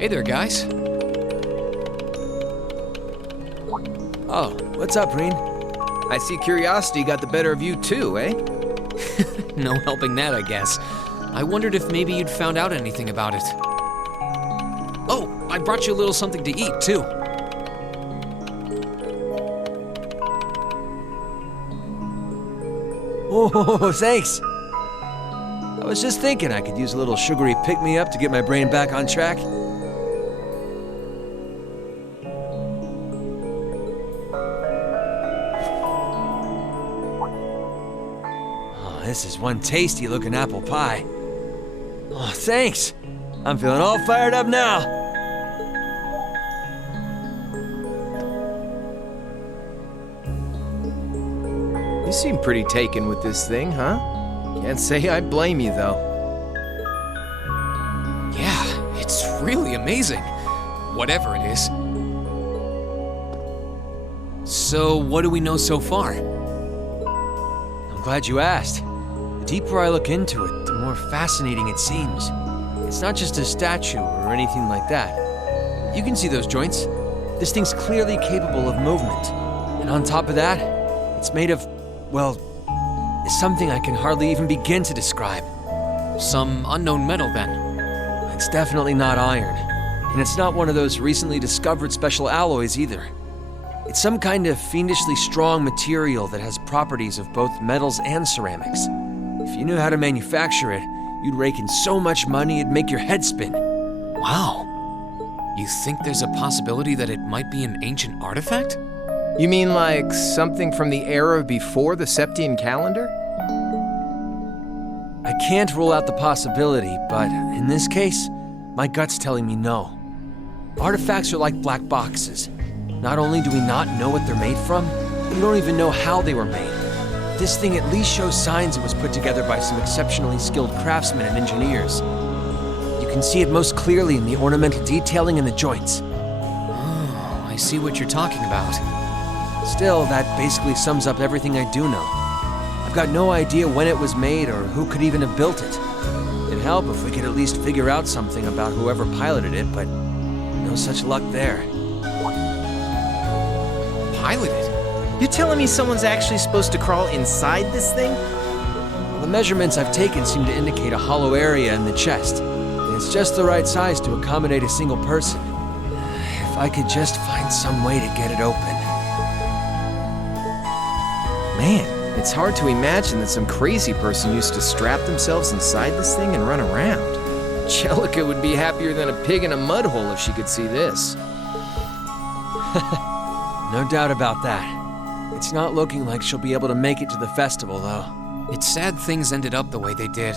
Hey there, guys. Oh, what's up, Reen? I see curiosity got the better of you too, eh? No helping that, I guess. I wondered if maybe you'd found out anything about it. Oh, I brought you a little something to eat, too. Oh, thanks. I was just thinking I could use a little sugary pick-me-up to get my brain back on track. Oh, this is one tasty-looking apple pie. Oh, thanks. I'm feeling all fired up now. You seem pretty taken with this thing, huh? Can't say I blame you, though. Yeah, it's really amazing. Whatever it is. So, what do we know so far? I'm glad you asked. The deeper I look into it, the more fascinating it seems. It's not just a statue or anything like that. You can see those joints. This thing's clearly capable of movement. And on top of that, it's made of, well, something I can hardly even begin to describe. Some unknown metal, then. It's definitely not iron. And it's not one of those recently discovered special alloys either. It's some kind of fiendishly strong material that has properties of both metals and ceramics. If you knew how to manufacture it, you'd rake in so much money it'd make your head spin. Wow. You think there's a possibility that it might be an ancient artifact? You mean like something from the era before the Septian calendar? I can't rule out the possibility, but in this case, my gut's telling me no. Artifacts are like black boxes. Not only do we not know what they're made from, we don't even know how they were made. This thing at least shows signs it was put together by some exceptionally skilled craftsmen and engineers. You can see it most clearly in the ornamental detailing in the joints. Oh, I see what you're talking about. Still, that basically sums up everything I do know. I've got no idea when it was made or who could even have built it. It'd help if we could at least figure out something about whoever piloted it, but no such luck there. Piloted? You're telling me someone's actually supposed to crawl inside this thing? Well, the measurements I've taken seem to indicate a hollow area in the chest. And it's just the right size to accommodate a single person. If I could just find some way to get it open. Man, it's hard to imagine that some crazy person used to strap themselves inside this thing and run around. Jellica would be happier than a pig in a mud hole if she could see this. No doubt about that. It's not looking like she'll be able to make it to the festival, though. It's sad things ended up the way they did.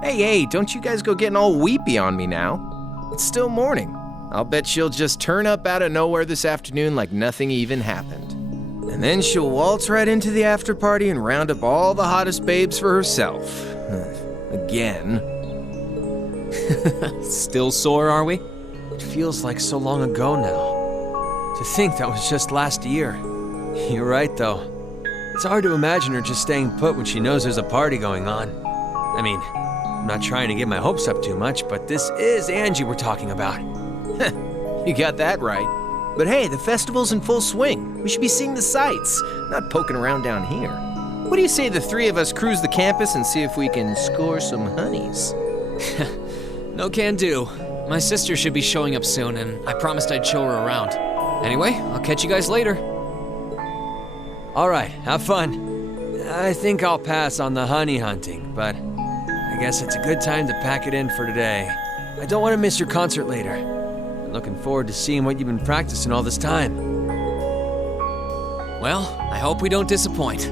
Hey, don't you guys go getting all weepy on me now. It's still morning. I'll bet she'll just turn up out of nowhere this afternoon like nothing even happened. And then she'll waltz right into the after party and round up all the hottest babes for herself. Again. Still sore, are we? It feels like so long ago now. To think that was just last year. You're right, though. It's hard to imagine her just staying put when she knows there's a party going on. I mean, I'm not trying to get my hopes up too much, but this is Angie we're talking about. You got that right. But hey, the festival's in full swing. We should be seeing the sights, not poking around down here. What do you say the three of us cruise the campus and see if we can score some honeys? No can do. My sister should be showing up soon, and I promised I'd show her around. Anyway, I'll catch you guys later. All right, have fun. I think I'll pass on the honey hunting, but I guess it's a good time to pack it in for today. I don't want to miss your concert later. I'm looking forward to seeing what you've been practicing all this time. Well, I hope we don't disappoint.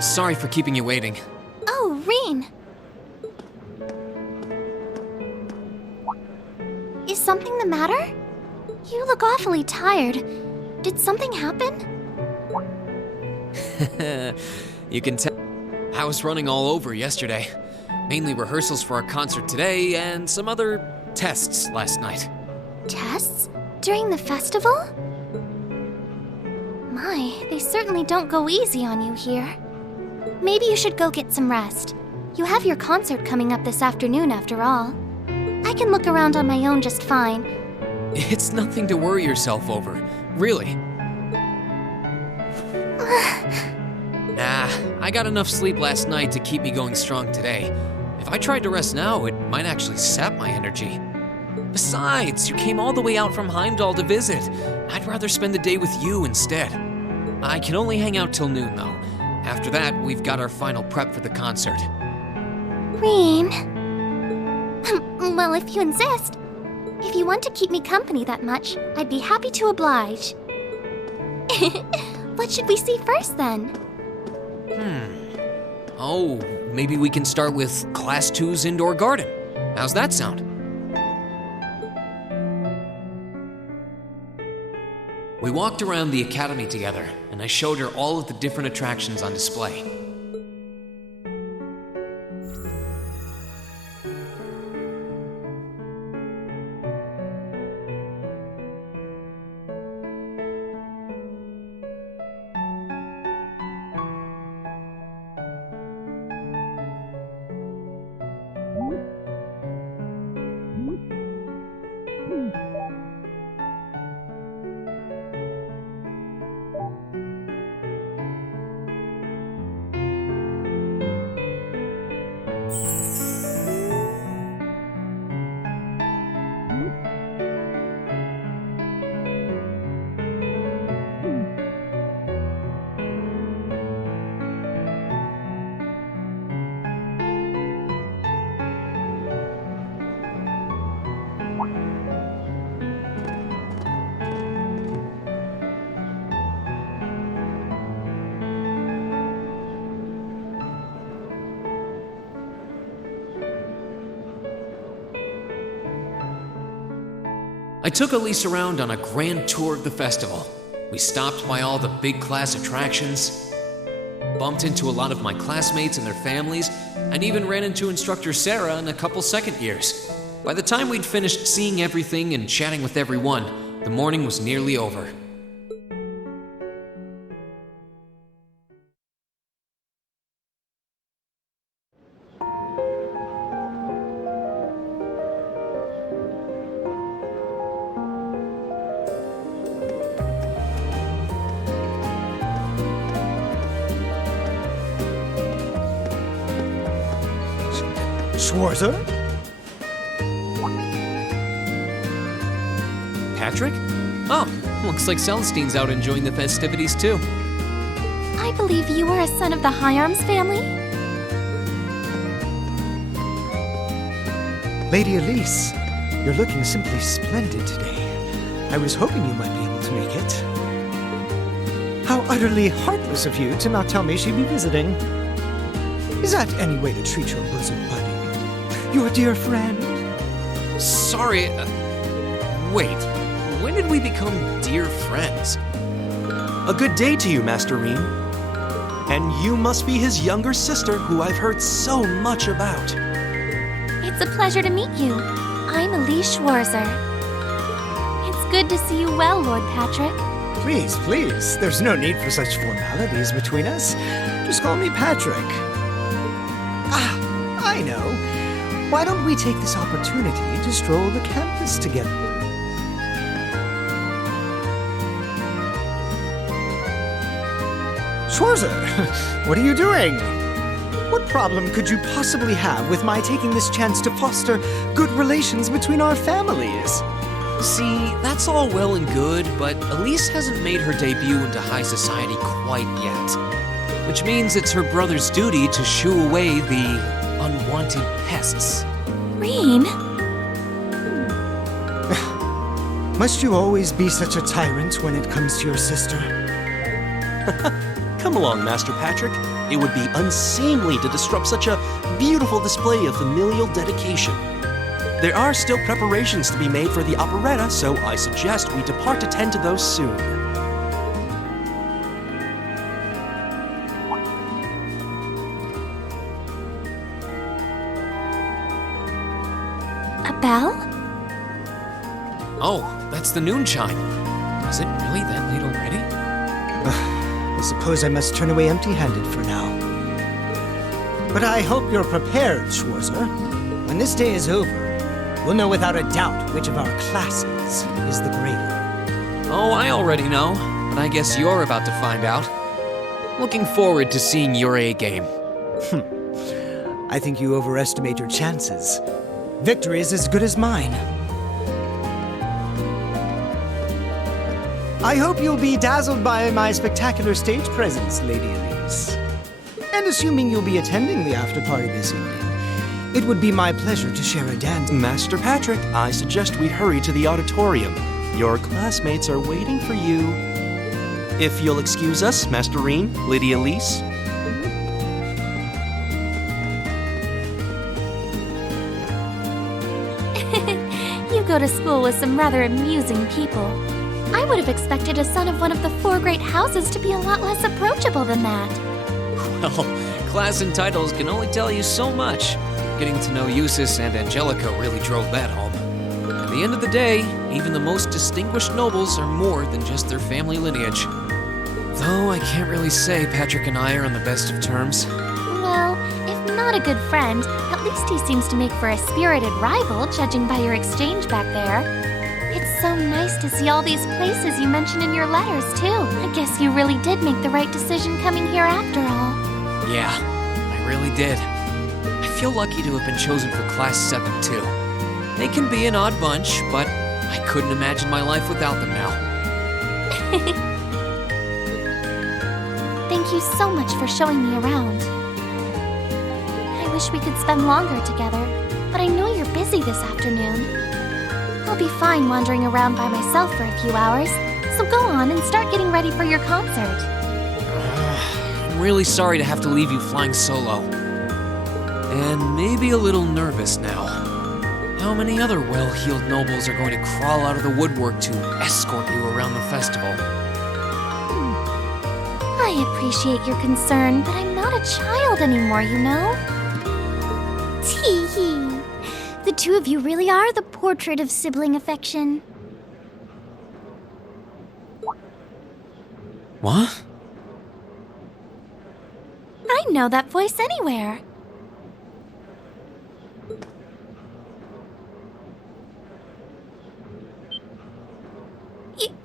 Sorry for keeping you waiting. Oh, Rean! Is something the matter? You look awfully tired. Did something happen? You can tell I was running all over yesterday. Mainly rehearsals for our concert today and some other tests last night. Tests? During the festival? My, they certainly don't go easy on you here. Maybe you should go get some rest. You have your concert coming up this afternoon after all. I can look around on my own just fine. It's nothing to worry yourself over, really. Nah, I got enough sleep last night to keep me going strong today. If I tried to rest now, it might actually sap my energy. Besides, you came all the way out from Heimdall to visit. I'd rather spend the day with you instead. I can only hang out till noon, though. After that, we've got our final prep for the concert. Rean. Well, if you insist. If you want to keep me company that much, I'd be happy to oblige. What should we see first, then? Oh, maybe we can start with Class 2's indoor garden. How's that sound? We walked around the academy together, and I showed her all of the different attractions on display. I took Elise around on a grand tour of the festival. We stopped by all the big class attractions, bumped into a lot of my classmates and their families, and even ran into instructor Sarah and a couple second years. By the time we'd finished seeing everything and chatting with everyone, the morning was nearly over. Schwarzer? Patrick? Oh, looks like Celestine's out enjoying the festivities too. I believe you are a son of the High Arms family? Lady Elise, you're looking simply splendid today. I was hoping you might be able to make it. How utterly heartless of you to not tell me she'd be visiting. Is that any way to treat your bosom buddy? Your dear friend? Sorry, wait. When did we become dear friends? A good day to you, Master Rean. And you must be his younger sister who I've heard so much about. It's a pleasure to meet you. I'm Elise Schwarzer. It's good to see you well, Lord Patrick. Please, please, there's no need for such formalities between us. Just call me Patrick. Ah, I know. Why don't we take this opportunity to stroll the campus together? Schwarzer, what are you doing? What problem could you possibly have with my taking this chance to foster good relations between our families? See, that's all well and good, but Elise hasn't made her debut into high society quite yet. Which means it's her brother's duty to shoo away the unwanted pests. Rean? Must you always be such a tyrant when it comes to your sister? Come along, Master Patrick. It would be unseemly to disrupt such a beautiful display of familial dedication. There are still preparations to be made for the operetta, so I suggest we depart to tend to those soon. A bell? Oh, that's the noon chime. Is it really that late already? I suppose I must turn away empty-handed for now. But I hope you're prepared, Schwarzer. When this day is over, we'll know without a doubt which of our classes is the greater. Oh, I already know, but I guess you're about to find out. Looking forward to seeing your A game. I think you overestimate your chances. Victory is as good as mine. I hope you'll be dazzled by my spectacular stage presence, Lady Elise. And assuming you'll be attending the after-party this evening, it would be my pleasure to share a dance. Master Patrick, I suggest we hurry to the auditorium. Your classmates are waiting for you. If you'll excuse us, Master Reen, Lady Elise. You go to school with some rather amusing people. I would have expected a son of one of the 4 great houses to be a lot less approachable than that. Well, class and titles can only tell you so much. Getting to know Eustace and Angelica really drove that home. At the end of the day, even the most distinguished nobles are more than just their family lineage. Though I can't really say Patrick and I are on the best of terms. Well, if not a good friend, at least he seems to make for a spirited rival, judging by your exchange back there. It's so nice to see all these places you mentioned in your letters, too. I guess you really did make the right decision coming here after all. Yeah, I really did. I feel lucky to have been chosen for Class 7, too. They can be an odd bunch, but I couldn't imagine my life without them now. Thank you so much for showing me around. I wish we could spend longer together, but I know you're busy this afternoon. I'll be fine wandering around by myself for a few hours, so go on and start getting ready for your concert. I'm really sorry to have to leave you flying solo. And maybe a little nervous now. How many other well-heeled nobles are going to crawl out of the woodwork to escort you around the festival? I appreciate your concern, but I'm not a child anymore, you know? Tee-hee. The two of you really are the portrait of sibling affection. What? I know that voice anywhere.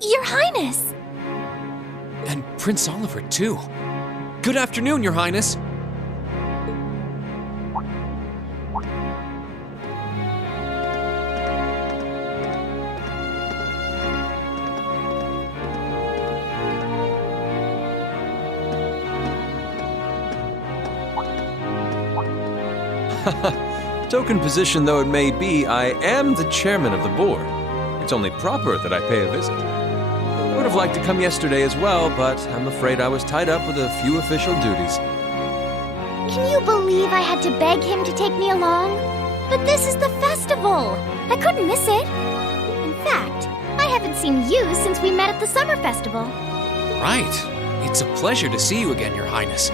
Your Highness! And Prince Oliver, too. Good afternoon, Your Highness. Token position though it may be, I am the chairman of the board. It's only proper that I pay a visit. I would have liked to come yesterday as well, but I'm afraid I was tied up with a few official duties. Can you believe I had to beg him to take me along? But this is the festival! I couldn't miss it! In fact, I haven't seen you since we met at the summer festival. Right. It's a pleasure to see you again, Your Highness.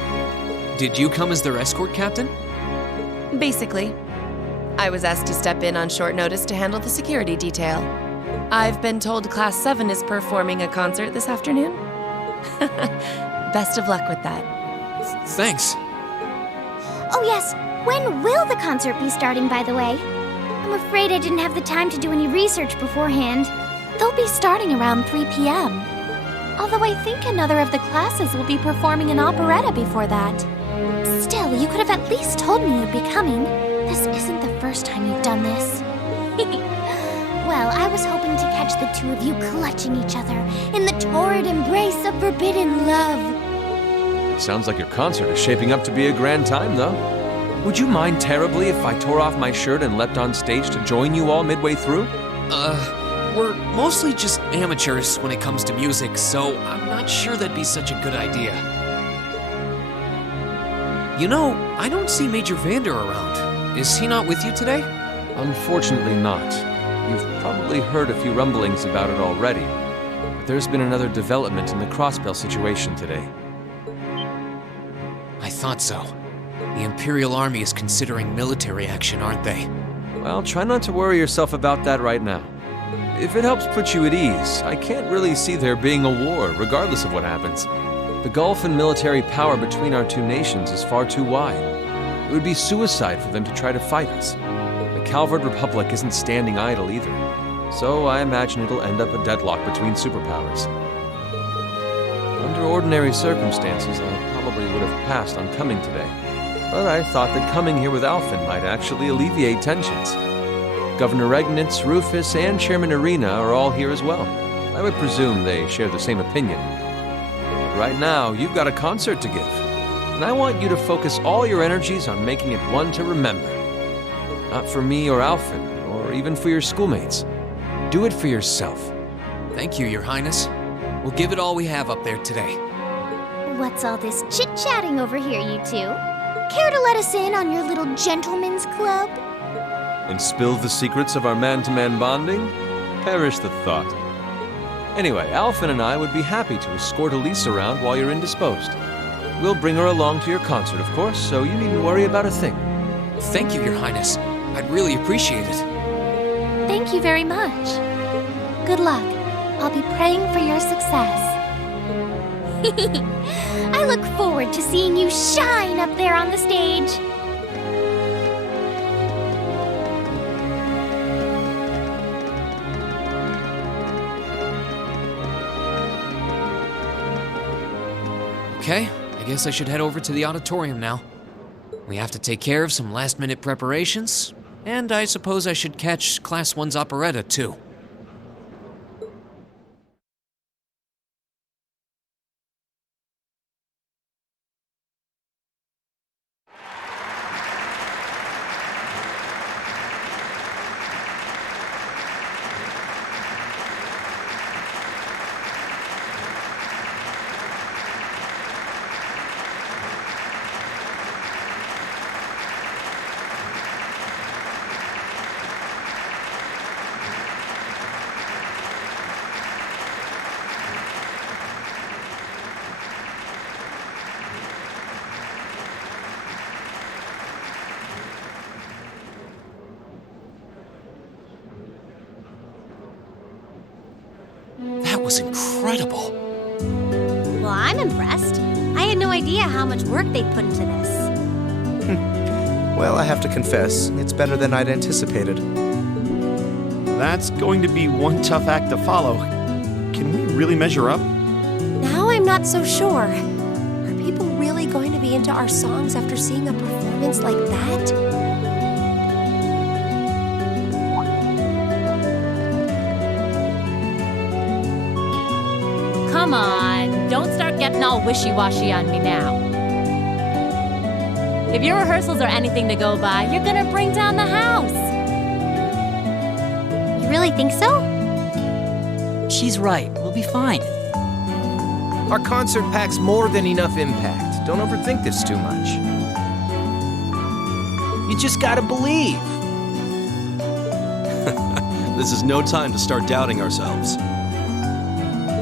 Did you come as their escort captain? Basically. I was asked to step in on short notice to handle the security detail. I've been told Class 7 is performing a concert this afternoon. Best of luck with that. Thanks. Oh yes, when will the concert be starting, by the way? I'm afraid I didn't have the time to do any research beforehand. They'll be starting around 3 p.m. Although I think another of the classes will be performing an operetta before that. Still, you could have at least told me you'd be coming. This isn't the first time you've done this. Well, I was hoping to catch the two of you clutching each other in the torrid embrace of forbidden love. Sounds like your concert is shaping up to be a grand time, though. Would you mind terribly if I tore off my shirt and leapt on stage to join you all midway through? We're mostly just amateurs when it comes to music, so I'm not sure that'd be such a good idea. You know, I don't see Major Vander around. Is he not with you today? Unfortunately not. You've probably heard a few rumblings about it already. But there's been another development in the Crossbell situation today. I thought so. The Imperial Army is considering military action, aren't they? Well, try not to worry yourself about that right now. If it helps put you at ease, I can't really see there being a war, regardless of what happens. The gulf in military power between our two nations is far too wide. It would be suicide for them to try to fight us. The Calvard Republic isn't standing idle either, so I imagine it'll end up a deadlock between superpowers. Under ordinary circumstances, I probably would have passed on coming today, but I thought that coming here with Alphen might actually alleviate tensions. Governor Regnitz, Rufus, and Chairman Arena are all here as well. I would presume they share the same opinion. But right now, you've got a concert to give, and I want you to focus all your energies on making it one to remember. Not for me or Alphen, or even for your schoolmates. Do it for yourself. Thank you, Your Highness. We'll give it all we have up there today. What's all this chit-chatting over here, you two? Care to let us in on your little gentleman's club? And spill the secrets of our man-to-man bonding? Perish the thought. Anyway, Alphen and I would be happy to escort Elise around while you're indisposed. We'll bring her along to your concert, of course, so you needn't worry about a thing. Thank you, Your Highness. I'd really appreciate it. Thank you very much. Good luck. I'll be praying for your success. I look forward to seeing you shine up there on the stage. Okay, I guess I should head over to the auditorium now. We have to take care of some last-minute preparations, and I suppose I should catch Class 1's operetta, too. That was incredible. Well, I'm impressed. I had no idea how much work they'd put into this. Well, I have to confess, it's better than I'd anticipated. That's going to be one tough act to follow. Can we really measure up? Now I'm not so sure. Are people really going to be into our songs after seeing a performance like that? Come on, don't start getting all wishy-washy on me now. If your rehearsals are anything to go by, you're gonna bring down the house. You really think so? She's right. We'll be fine. Our concert packs more than enough impact. Don't overthink this too much. You just gotta believe. This is no time to start doubting ourselves.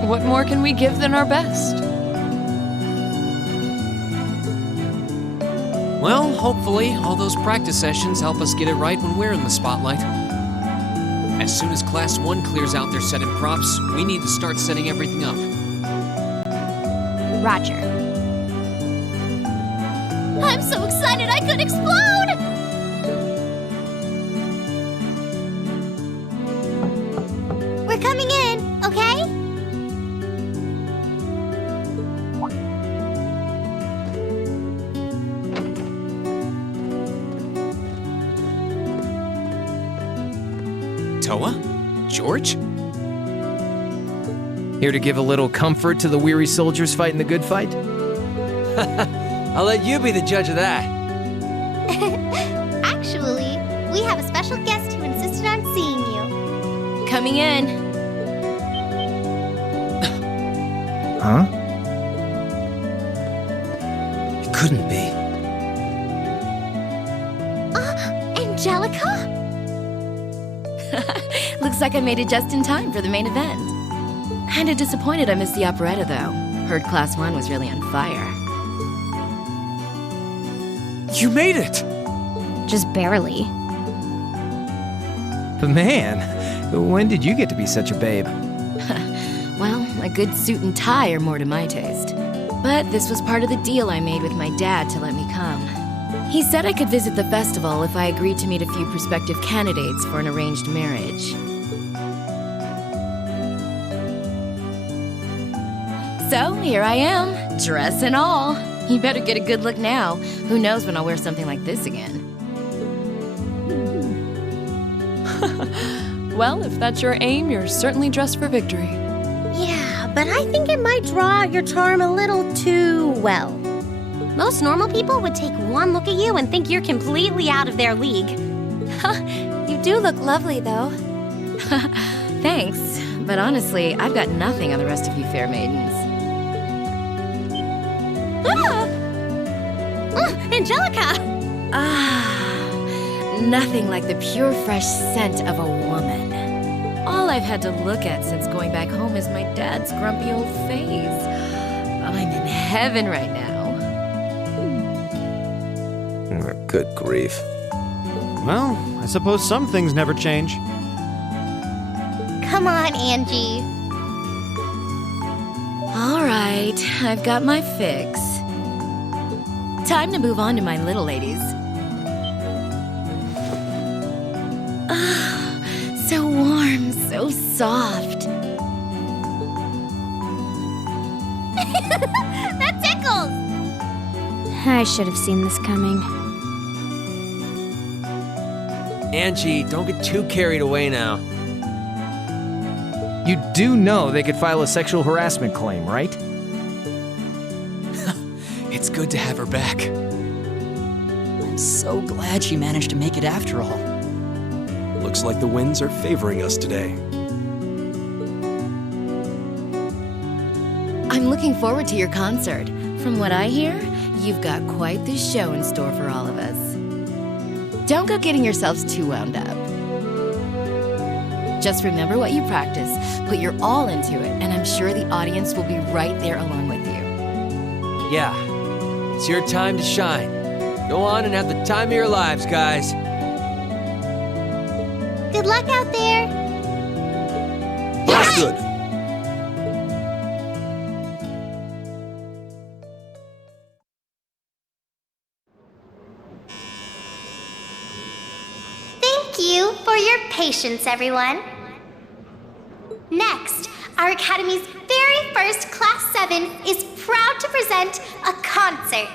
What more can we give than our best? Well, hopefully, all those practice sessions help us get it right when we're in the spotlight. As soon as Class 1 clears out their set and props, we need to start setting everything up. Roger. I'm so excited I could explode! We're coming in, okay? Toa? George? Here to give a little comfort to the weary soldiers fighting the good fight? I'll let you be the judge of that. Actually, we have a special guest who insisted on seeing you. Coming in. Huh? It couldn't be. Angelica? Looks like I made it just in time for the main event. Kinda disappointed I missed the operetta, though. Heard Class 1 was really on fire. You made it! Just barely. But man, when did you get to be such a babe? Well, a good suit and tie are more to my taste. But this was part of the deal I made with my dad to let me come. He said I could visit the festival if I agreed to meet a few prospective candidates for an arranged marriage. So, here I am, dress and all. You better get a good look now. Who knows when I'll wear something like this again. Well, if that's your aim, you're certainly dressed for victory. Yeah, but I think it might draw out your charm a little too well. Most normal people would take one look at you and think you're completely out of their league. You do look lovely, though. Thanks, but honestly, I've got nothing on the rest of you fair maidens. Angelica! Nothing like the pure, fresh scent of a woman. All I've had to look at since going back home is my dad's grumpy old face. I'm in heaven right now. Good grief. Well, I suppose some things never change. Come on, Angie. All right, I've got my fix. Time to move on to my little ladies. Ah, so warm, so soft. That tickles! I should have seen this coming. Angie, don't get too carried away now. You do know they could file a sexual harassment claim, right? It's good to have her back. I'm so glad she managed to make it after all. Looks like the winds are favoring us today. I'm looking forward to your concert. From what I hear, you've got quite the show in store for all of us. Don't go getting yourselves too wound up. Just remember what you practice, put your all into it, and I'm sure the audience will be right there along with you. Yeah, it's your time to shine. Go on and have the time of your lives, guys. Good luck out there. That's good. Thank you for your patience, everyone. Next, our Academy's very first Class 7 is proud to present a concert.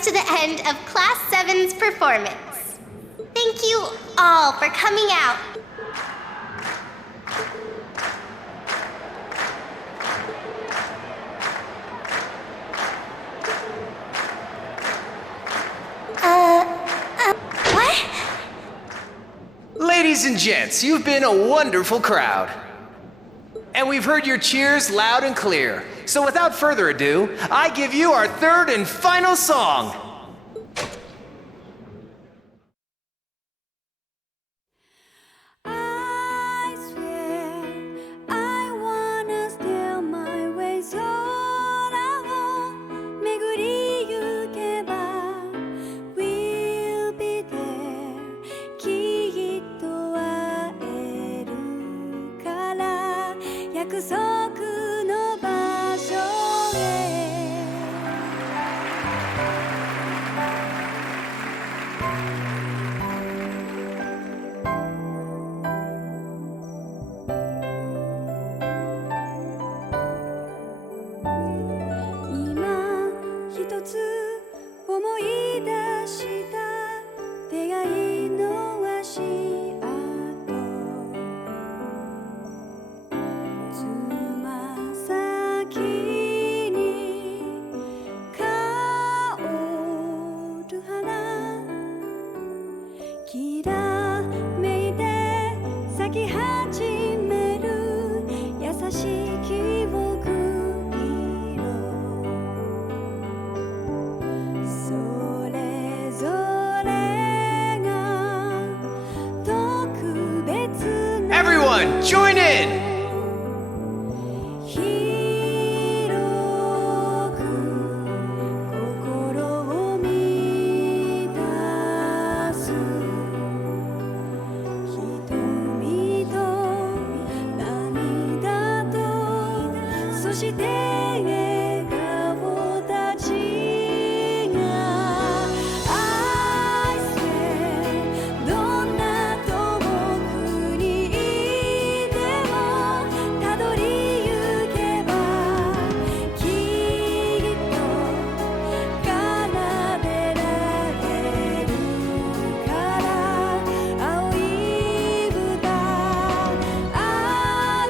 us to the end of Class 7's performance. Thank you all for coming out. What? Ladies and gents, you've been a wonderful crowd. And we've heard your cheers loud and clear. So without further ado, I give you our third and final song. I swear I wanna steal my way 空を巡りゆけば We'll be there きっと会えるから約束の場所へ今一つ思い出した出会いの足跡つま先に香る花きらめいて咲き始める優しい記憶色それぞれが特別な Everyone, join in! 広く心を満たす瞳と涙とそして笑顔たちが I swear どんな遠くにいてもたどりゆけばきっと奏でられるから青い豚浴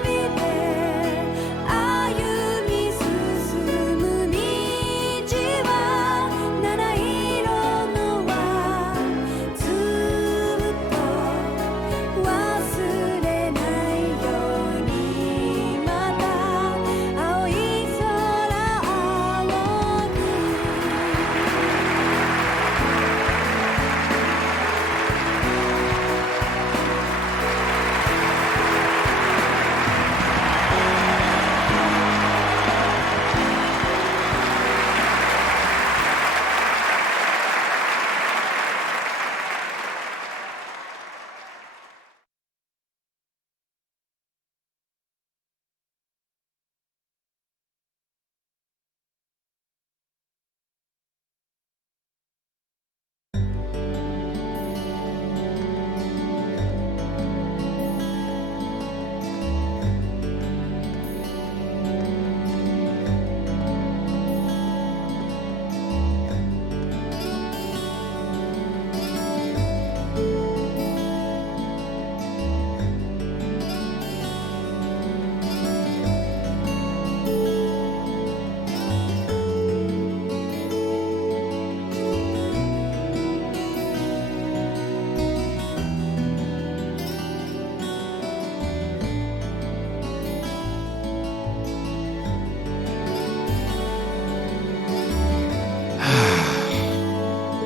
びて歩み進む道は七色の輪ずっと忘れないようにまた青い空青く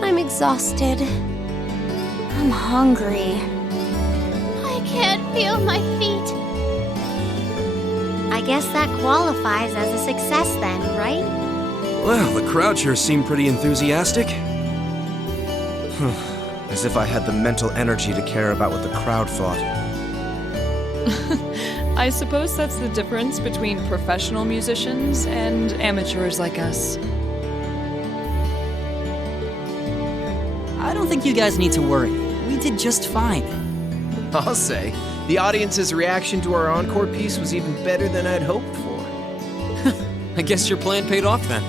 I'm exhausted. I'm hungry. I can't feel my feet. I guess that qualifies as a success then, right? Well, the crowd sure seemed pretty enthusiastic. As if I had the mental energy to care about what the crowd thought. I suppose that's the difference between professional musicians and amateurs like us. I don't think you guys need to worry. We did just fine. I'll say, the audience's reaction to our encore piece was even better than I'd hoped for. I guess your plan paid off then.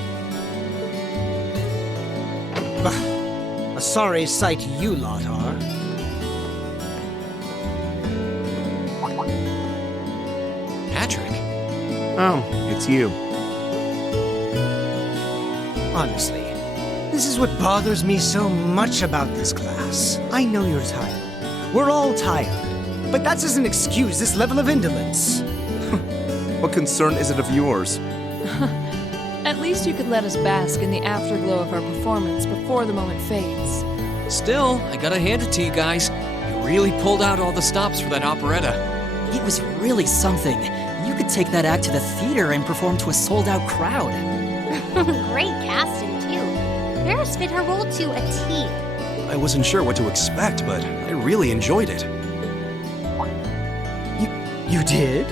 A sorry sight you lot are. Patrick? Oh, it's you. Honestly, this is what bothers me so much about this class. I know you're tired. We're all tired. But that doesn't excuse this level of indolence. What concern is it of yours? At least you could let us bask in the afterglow of our performance before the moment fades. Still, I gotta hand it to you guys. You really pulled out all the stops for that operetta. It was really something. You could take that act to the theater and perform to a sold-out crowd. Great casting, too. Paris fit her role to a T. I wasn't sure what to expect, but I really enjoyed it. You did?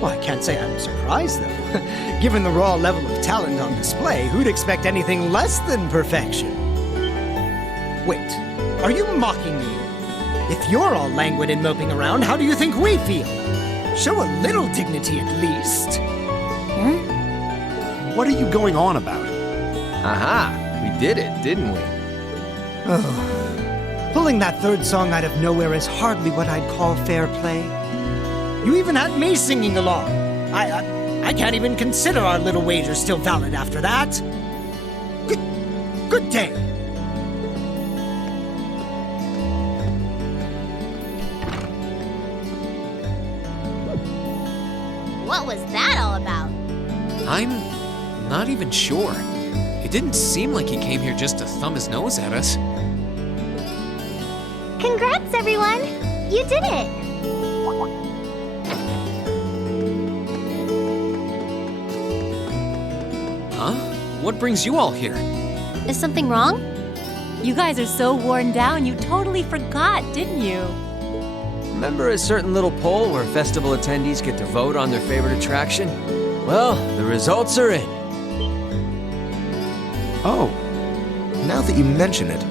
Well, I can't say I'm surprised, though. Given the raw level of talent on display, who'd expect anything less than perfection? Wait, are you mocking me? If you're all languid and moping around, how do you think we feel? Show a little dignity at least. What are you going on about? Aha! We did it, didn't we? Oh. Pulling that third song out of nowhere is hardly what I'd call fair play. You even had me singing along. I can't even consider our little wager still valid after that. Good day. What was that all about? I'm not even sure. It didn't seem like he came here just to thumb his nose at us. Congrats, everyone! You did it! Huh? What brings you all here? Is something wrong? You guys are so worn down, you totally forgot, didn't you? Remember a certain little poll where festival attendees get to vote on their favorite attraction? Well, the results are in. Oh, now that you mention it.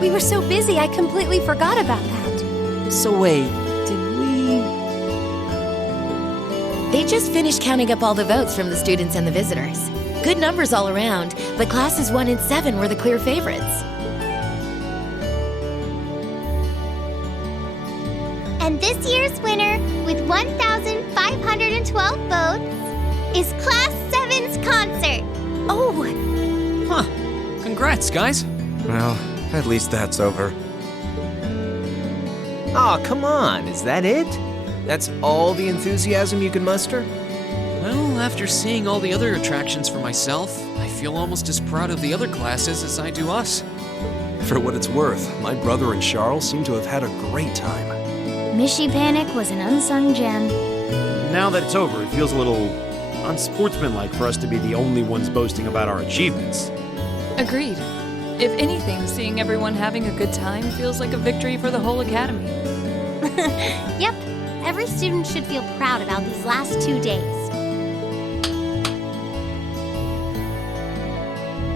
We were so busy, I completely forgot about that. So wait, did we... They just finished counting up all the votes from the students and the visitors. Good numbers all around, but classes 1 and 7 were the clear favorites. And this year's winner, with 1,512 votes, is Class 7's concert. Oh! Huh. Congrats, guys. Well, at least that's over. Aw, come on, is that it? That's all the enthusiasm you can muster? Well, after seeing all the other attractions for myself, I feel almost as proud of the other classes as I do us. For what it's worth, my brother and Charles seem to have had a great time. Mishy Panic was an unsung gem. Now that it's over, it feels a little unsportsmanlike for us to be the only ones boasting about our achievements. Agreed. If anything, seeing everyone having a good time feels like a victory for the whole academy. Yep, every student should feel proud about these last 2 days.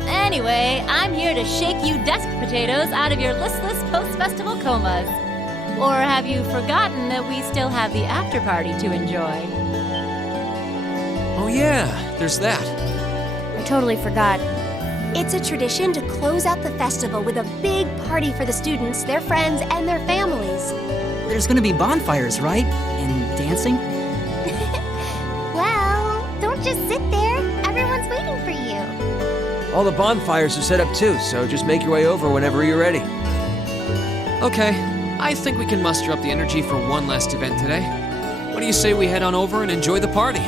Anyway, I'm here to shake you desk potatoes out of your listless post-festival comas. Or have you forgotten that we still have the after-party to enjoy? Oh yeah, there's that. I totally forgot. It's a tradition to close out the festival with a big party for the students, their friends, and their families. There's gonna be bonfires, right? And dancing? Well, don't just sit there. Everyone's waiting for you. All the bonfires are set up too, so just make your way over whenever you're ready. Okay, I think we can muster up the energy for one last event today. What do you say we head on over and enjoy the party?